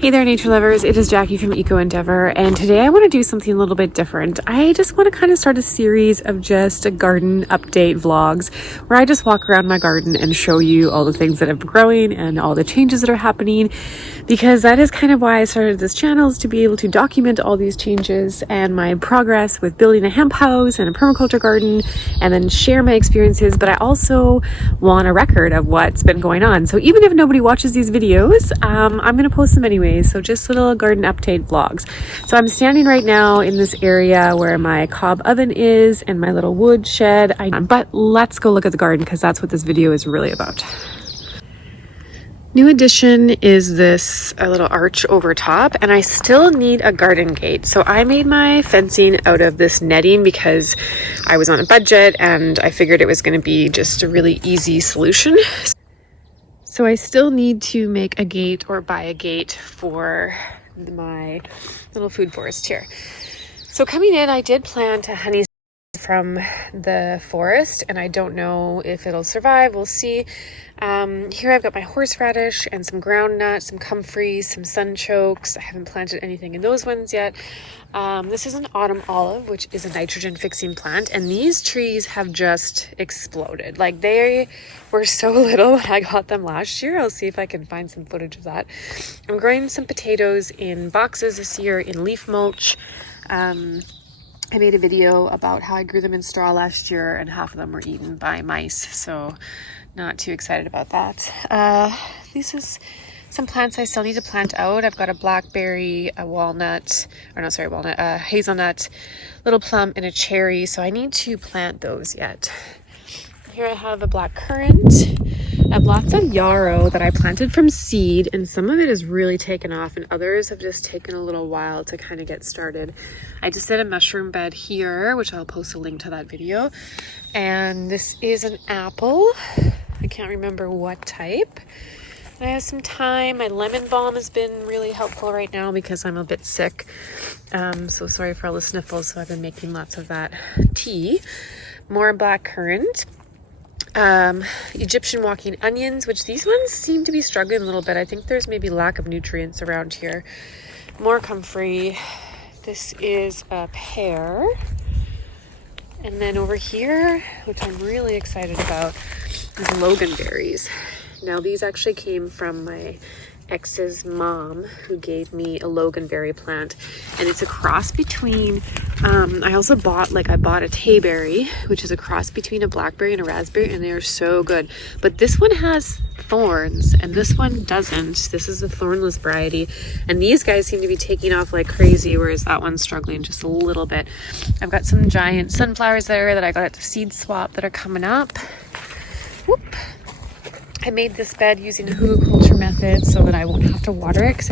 Hey there, nature lovers. It is Jackie from Eco Endeavor, and today I want to do something a little bit different. I just want to kind of start a series of just garden update vlogs where I just walk around my garden and show you all the things that have been growing and all the changes that are happening, because that is kind of why I started this channel, is to be able to document all these changes and my progress with building a hemp house and a permaculture garden, and then share my experiences. But I also want a record of what's been going on. So even if nobody watches these videos, I'm going to post them anyway. So just little garden update vlogs. So I'm standing right now in this area where my cob oven is and my little wood shed. But let's go look at the garden, because that's what this video is really about. New addition is this little arch over top, and I still need a garden gate. So I made my fencing out of this netting because I was on a budget and I figured it was going to be just a really easy solution. So I still need to make a gate or buy a gate for my little food forest here. So coming in, I did plant a honey from the forest, and I don't know if it'll survive. We'll see. Here I've got my horseradish and some groundnut, some comfrey, some sunchokes. I haven't planted anything in those ones yet. This is an autumn olive, which is a nitrogen fixing plant, and these trees have just exploded. Like, they were so little when I got them last year. I'll see if I can find some footage of that. I'm growing some potatoes in boxes this year in leaf mulch. I made a video about how I grew them in straw last year, and half of them were eaten by mice, so not too excited about that. This is some plants I still need to plant out. I've got a blackberry, a walnut, a hazelnut, little plum, and a cherry, so I need to plant those yet. Here I have a black currant. I have lots of yarrow that I planted from seed, and some of it has really taken off, and others have just taken a little while to kind of get started. I just did a mushroom bed here, which I'll post a link to that video. And this is an apple. I can't remember what type. I have some thyme. My lemon balm has been really helpful right now because I'm a bit sick. So sorry for all the sniffles. So I've been making lots of that tea. More black currant. Egyptian walking onions, which these ones seem to be struggling a little bit. I think there's maybe lack of nutrients around here. More comfrey. This is a pear. And then over here, which I'm really excited about, is loganberries. Now these actually came from my ex's mom, who gave me a loganberry plant, and it's a cross between I also bought a tayberry, which is a cross between a blackberry and a raspberry, and they are so good. But this one has thorns and this one doesn't. This is a thornless variety, and these guys seem to be taking off like crazy, whereas that one's struggling just a little bit. I've got some giant sunflowers there that I got at the seed swap that are coming up. Whoop. I made this bed using a hugelkultur method so that I won't have to water it, because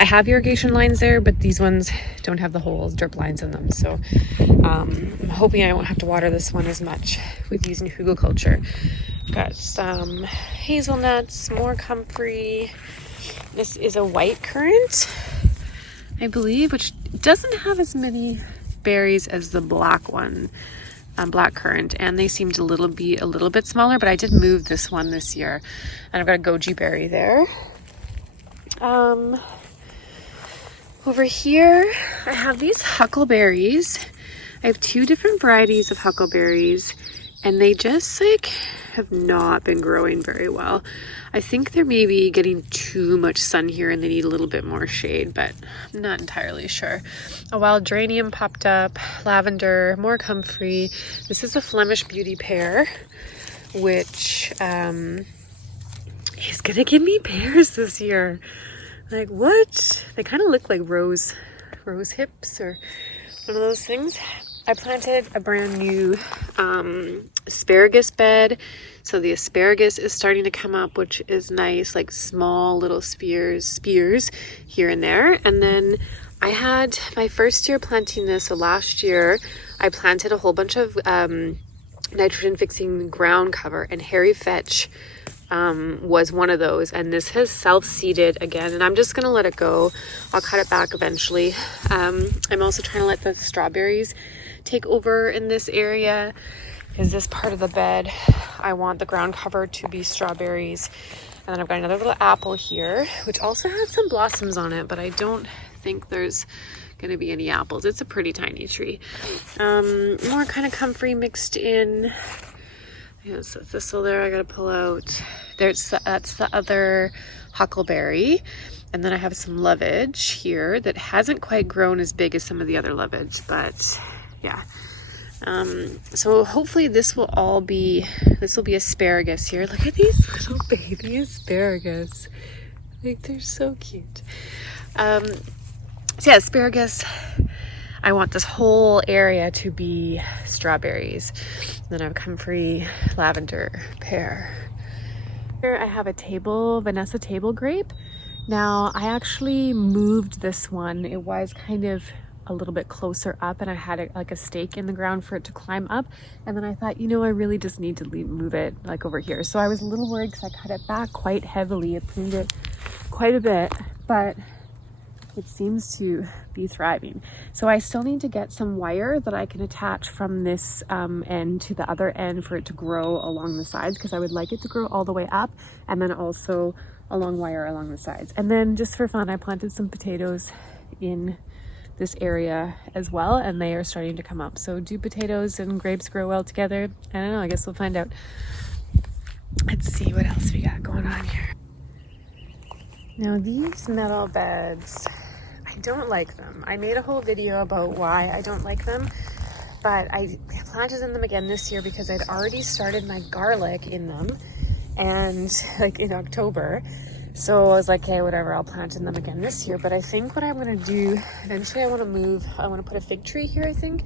I have irrigation lines there, but these ones don't have the holes, drip lines in them. So I'm hoping I won't have to water this one as much with using hugelkultur. Got some hazelnuts, more comfrey. This is a white currant, I believe, which doesn't have as many berries as the black one. Black currant, and they seem to be a little bit smaller, but I did move this one this year, and I've got a goji berry there. Over here I have these huckleberries. I have two different varieties of huckleberries, and they just have not been growing very well. I think they're maybe getting too much sun here and they need a little bit more shade, but I'm not entirely sure. A wild geranium popped up, lavender, more comfrey. This is a Flemish beauty pear, which is gonna give me pears this year. Like, what? They kind of look like rose hips or one of those things. I planted a brand new asparagus bed. So the asparagus is starting to come up, which is nice, like small little spears here and there. And then I had my first year planting this. So last year I planted a whole bunch of nitrogen fixing ground cover, and hairy vetch was one of those, and this has self-seeded again, and I'm just gonna let it go. I'll cut it back eventually. I'm also trying to let the strawberries take over in this area. is this part of the bed. I want the ground cover to be strawberries. And then I've got another little apple here, which also has some blossoms on it, but I don't think there's gonna be any apples. It's a pretty tiny tree. More kind of comfrey mixed in. There's a thistle there I gotta pull out. That's the other huckleberry. And then I have some lovage here that hasn't quite grown as big as some of the other lovage, but yeah. So hopefully this will be asparagus here. Look at these little baby asparagus. Like, they're so cute. So yeah, asparagus. I want this whole area to be strawberries. Then I have comfrey, lavender, pear. Here I have a Vanessa table grape. Now I actually moved this one. It was kind of a little bit closer up, and I had like a stake in the ground for it to climb up. And then I thought, you know, I really just need to move it like over here. So I was a little worried because I cut it back quite heavily. It pruned it quite a bit, but it seems to be thriving. So I still need to get some wire that I can attach from this end to the other end for it to grow along the sides, because I would like it to grow all the way up and then also along wire along the sides. And then just for fun, I planted some potatoes in this area as well, and they are starting to come up. So do potatoes and grapes grow well together? I don't know, I guess we'll find out. Let's see what else we got going on here. Now these metal beds, I don't like them. I made a whole video about why I don't like them, but I planted in them again this year because I'd already started my garlic in them, and like in October. So I was like, okay, whatever, I'll plant in them again this year. But I think what I'm gonna do, eventually I wanna put a fig tree here, I think.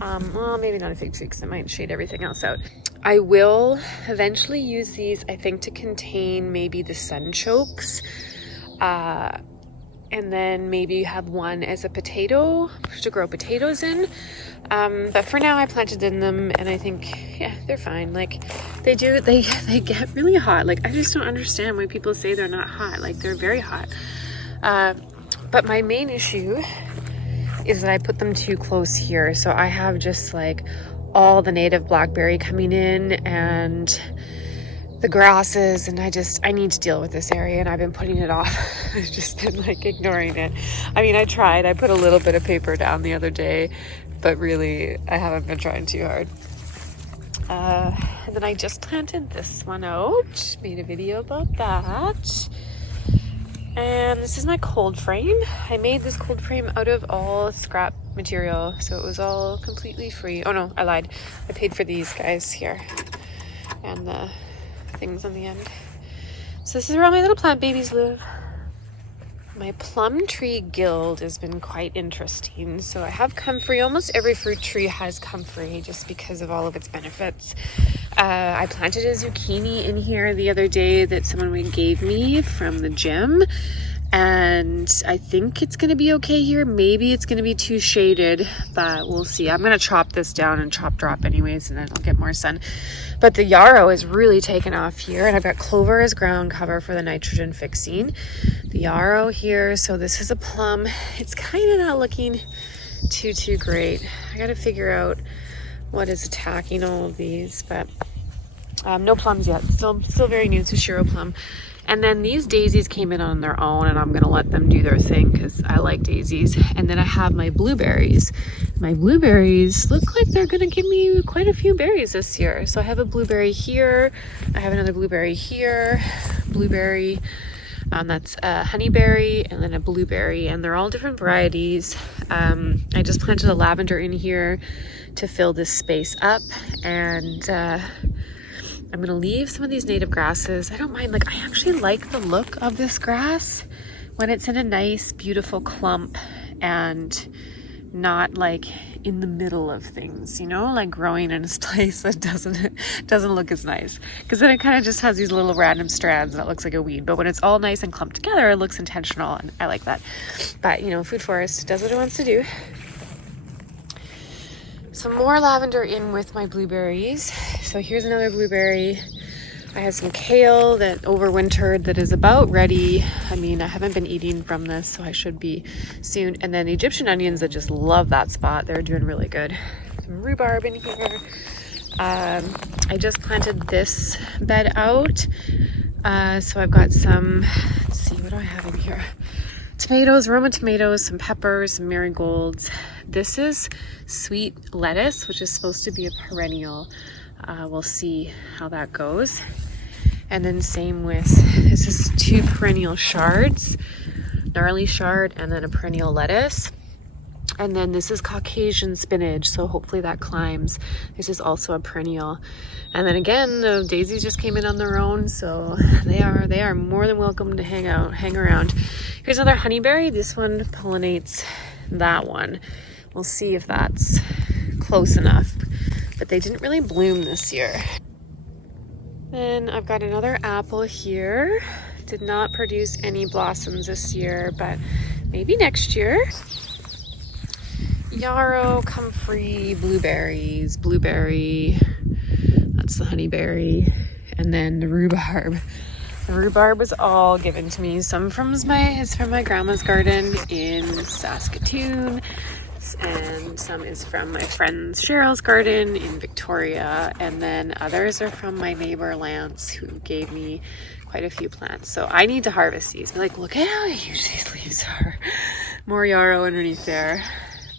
Well, maybe not a fig tree because it might shade everything else out. I will eventually use these, I think, to contain maybe the sunchokes. And then maybe have one as a potato to grow potatoes in. But for now I planted in them, and I think, yeah, they're fine. Like they get really hot. Like I just don't understand why people say they're not hot. Like they're very hot. But my main issue is that I put them too close here. So I have just like all the native blackberry coming in and the grasses, and I need to deal with this area, and I've been putting it off. I've just been like ignoring it. I mean, I tried. I put a little bit of paper down the other day, but really I haven't been trying too hard. And then I just planted this one out, made a video about that. And this is my cold frame. I made this cold frame out of all scrap material, so it was all completely free. Oh no, I lied. I paid for these guys here and the things on the end. So this is where all my little plant babies live. My plum tree guild has been quite interesting. So I have comfrey. Almost every fruit tree has comfrey just because of all of its benefits. I planted a zucchini in here the other day that someone gave me from the gym, and I think it's going to be okay here. Maybe it's going to be too shaded, but we'll see. I'm going to chop this down and chop drop anyways, and then it'll get more sun. But the yarrow is really taken off here, and I've got clover as ground cover for the nitrogen fixing. The yarrow here, so this is a plum. It's kind of not looking too great. I got to figure out what is attacking all of these, but no plums yet. Still very new to Shiro plum. And then these daisies came in on their own, and I'm gonna let them do their thing because I like daisies. And then I have my blueberries. My blueberries look like they're gonna give me quite a few berries this year. So I have a blueberry here, I have another blueberry here, blueberry, that's a honeyberry, and then a blueberry, and they're all different varieties. I just planted a lavender in here to fill this space up, and I'm gonna leave some of these native grasses. I don't mind, like I actually like the look of this grass when it's in a nice beautiful clump and not like in the middle of things, you know, like growing in a place that doesn't look as nice, because then it kind of just has these little random strands and it looks like a weed. But when it's all nice and clumped together, it looks intentional, and I like that. But you know, food forest does what it wants to do. Some more lavender in with my blueberries. So here's another blueberry. I have some kale that overwintered that is about ready. I mean, I haven't been eating from this, so I should be soon. And then Egyptian onions that just love that spot. They're doing really good. Some rhubarb in here. I just planted this bed out. So I've got some, let's see, what do I have in here? Tomatoes, Roma tomatoes, some peppers, some marigolds. This is sweet lettuce, which is supposed to be a perennial. We'll see how that goes. And then same with, this is 2 perennial shards, gnarly shard, and then a perennial lettuce. And then this is Caucasian spinach, so hopefully that climbs. This is also a perennial. And then again, the daisies just came in on their own, so they are more than welcome to hang around. Here's another honeyberry. This one pollinates that one. We'll see if that's close enough. But they didn't really bloom this year. Then I've got another apple here. Did not produce any blossoms this year, but maybe next year. Yarrow, comfrey, blueberries, blueberry, that's the honeyberry, and then the rhubarb. The rhubarb was all given to me. Some from my grandma's garden in Saskatoon, and some is from my friend Cheryl's garden in Victoria, and then others are from my neighbor Lance, who gave me quite a few plants. So I need to harvest these. Be like, look at how huge these leaves are. More yarrow underneath there.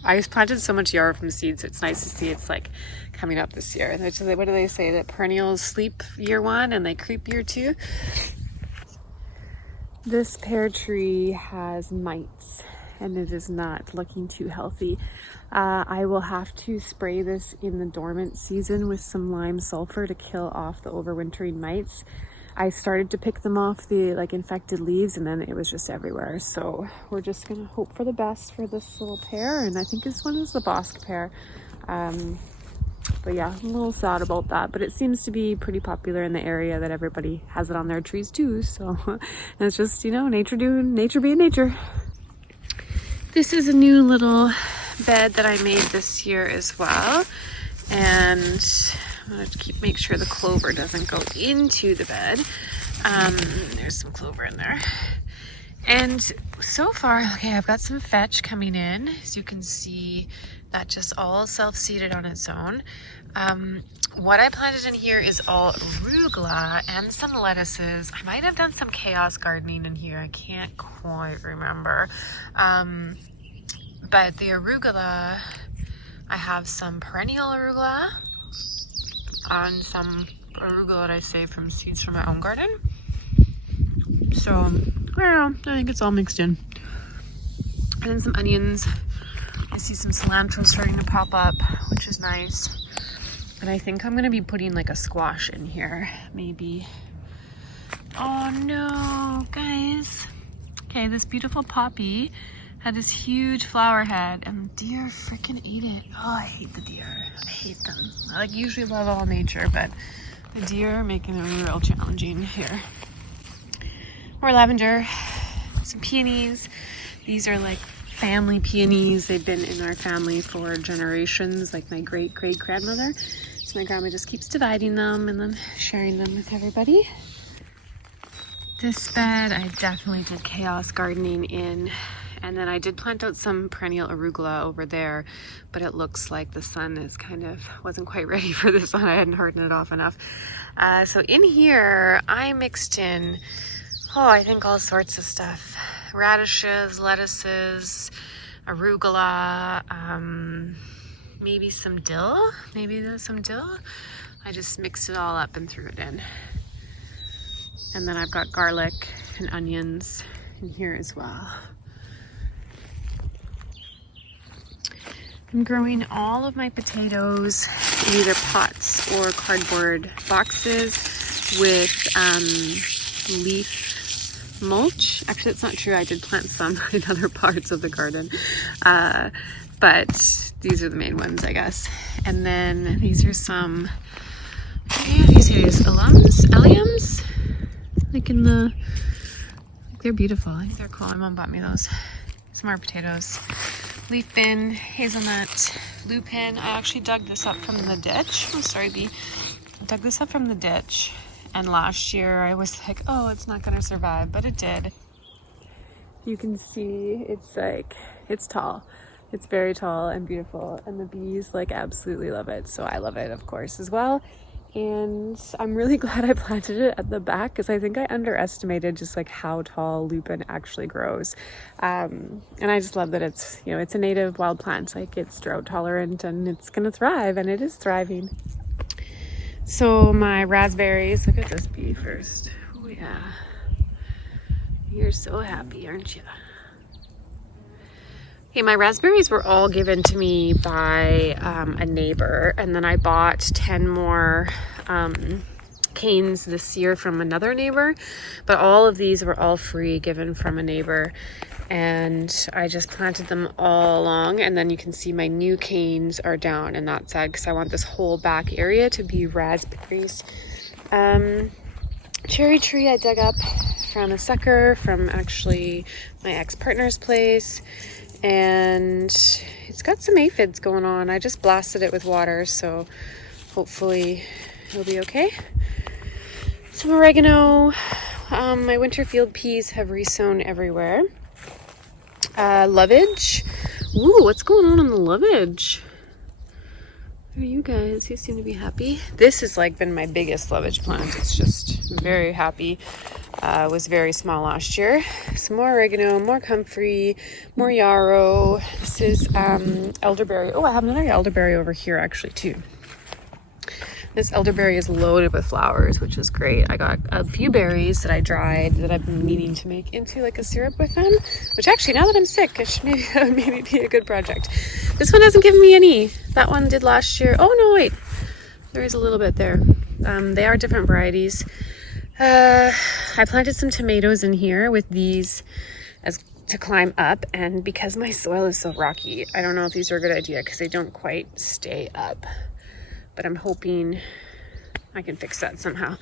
I just planted so much yarrow from seeds, so it's nice to see it's like coming up this year. What do they say? That perennials sleep year 1 and they creep year 2? This pear tree has mites and it is not looking too healthy. I will have to spray this in the dormant season with some lime sulfur to kill off the overwintering mites. I started to pick them off the infected leaves, and then it was just everywhere. So we're just gonna hope for the best for this little pear, and I think this one is the Bosc pear. But yeah, I'm a little sad about that, but it seems to be pretty popular in the area that everybody has it on their trees too. So and it's just, nature being nature. This is a new little bed that I made this year as well, and I'm going to make sure the clover doesn't go into the bed. There's some clover in there. And so far, okay, I've got some fetch coming in. As you can see, that just all self-seeded on its own. What I planted in here is all arugula and some lettuces. I might have done some chaos gardening in here. I can't quite remember. But the arugula, I have some perennial arugula and some arugula that I saved from seeds from my own garden. So, I don't know, I think it's all mixed in. And then some onions. I see some cilantro starting to pop up, which is nice. And I think I'm going to be putting like a squash in here, maybe. Oh no, guys. Okay, this beautiful poppy had this huge flower head, and the deer freaking ate it. Oh, I hate the deer. I hate them. I usually love all nature, but the deer are making it real challenging here. More lavender, some peonies. These are like family peonies. They've been in our family for generations, like my great-great-grandmother. So my grandma just keeps dividing them and then sharing them with everybody. This bed, I definitely did chaos gardening in. And then I did plant out some perennial arugula over there, but it looks like the sun is wasn't quite ready for this one. I hadn't hardened it off enough. So in here, I mixed in, I think all sorts of stuff. Radishes, lettuces, arugula, maybe some dill. Maybe there's some dill. I just mixed it all up and threw it in. And then I've got garlic and onions in here as well. I'm growing all of my potatoes in either pots or cardboard boxes with leaf mulch. Actually, that's not true. I did plant some in other parts of the garden. But these are the main ones, I guess. And then these are some, alliums? They're beautiful. I think they're cool. My mom bought me those. Some more potatoes. Leaf bin, hazelnut, lupin. I actually dug this up from the ditch. Oh, sorry, Bee. I dug this up from the ditch. And last year I was like, oh, it's not going to survive, but it did. You can see it's tall. It's very tall and beautiful, and the bees like absolutely love it. So I love it, of course, as well. And I'm really glad I planted it at the back because I think I underestimated just like how tall lupin actually grows. And I just love that it's, you know, it's a native wild plant. Like it's drought tolerant and it's gonna thrive, and it is thriving. So my raspberries, look at this bee first. Oh yeah. You're so happy, aren't you? Okay, my raspberries were all given to me by a neighbor, and then I bought 10 more canes this year from another neighbor, but all of these were all free, given from a neighbor, and I just planted them all along. And then you can see my new canes are down in that side because I want this whole back area to be raspberries. Cherry tree I dug up from a sucker from actually my ex-partner's place, and it's got some aphids going on. I just blasted it with water, so hopefully it'll be okay. Some oregano. My winter field peas have resown everywhere. Lovage. Ooh, what's going on in the lovage? Are you guys? You seem to be happy. This has like been my biggest lovage plant. It's just very happy. Was very small last year. Some more oregano, more comfrey, more yarrow. This is elderberry. Oh, I have another elderberry over here actually too. This elderberry is loaded with flowers, which is great. I got a few berries that I dried that I've been meaning to make into like a syrup with them, which actually, now that I'm sick, it should maybe be a good project. This one hasn't given me any. That one did last year. Oh no, wait. There is a little bit there. They are different varieties. I planted some tomatoes in here with these as to climb up, and because my soil is so rocky, I don't know if these are a good idea because they don't quite stay up. But I'm hoping I can fix that somehow.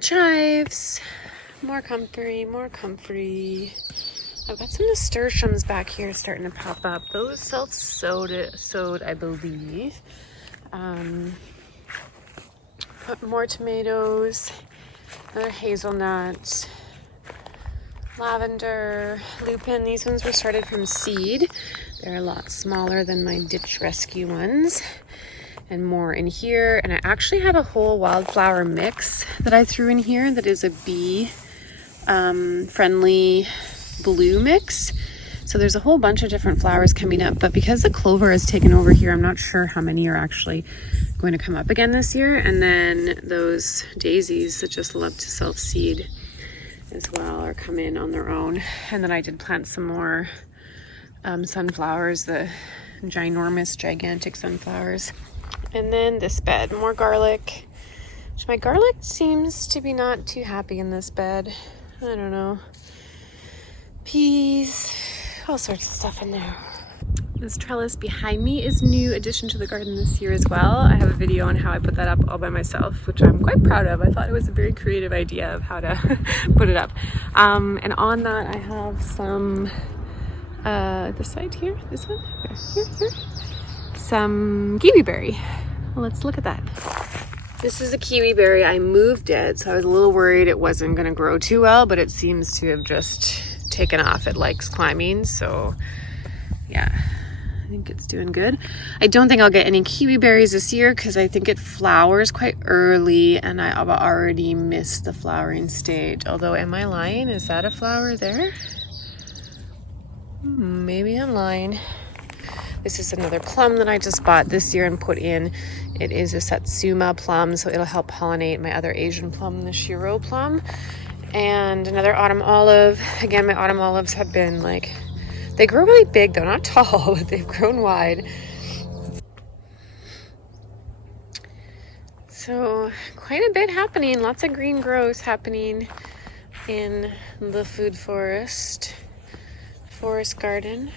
Chives, more comfrey, more comfrry. I've got some nasturtiums back here starting to pop up. Those self-sowed, I believe. More tomatoes, another hazelnut, lavender, lupin. These ones were started from seed. They're a lot smaller than my ditch rescue ones. And more in here. And I actually have a whole wildflower mix that I threw in here that is a bee friendly blue mix. So there's a whole bunch of different flowers coming up, but because the clover has taken over here, I'm not sure how many are actually going to come up again this year. And then those daisies that just love to self-seed as well or come in on their own. And then I did plant some more sunflowers, the gigantic sunflowers. And then this bed, more garlic. My garlic seems to be not too happy in this bed. I don't know. Peas, all sorts of stuff in there. This trellis behind me is a new addition to the garden this year as well. I have a video on how I put that up all by myself, which I'm quite proud of. I thought it was a very creative idea of how to put it up. And on that I have some, this side here, this one, here. Some kiwi berry. Well, let's look at that. This is a kiwi berry. I moved it, so I was a little worried it wasn't going to grow too well, but it seems to have just taken off. It likes climbing, so yeah, I think it's doing good. I don't think I'll get any kiwi berries this year because I think it flowers quite early, and I've already missed the flowering stage. Although, am I lying? Is that a flower there? Maybe I'm lying. This is another plum that I just bought this year and put in. It is a Satsuma plum, so it'll help pollinate my other Asian plum, the Shiro plum. And another autumn olive. Again, my autumn olives have been like, they grow really big though, not tall, but they've grown wide. So quite a bit happening, lots of green growth happening in the food forest garden.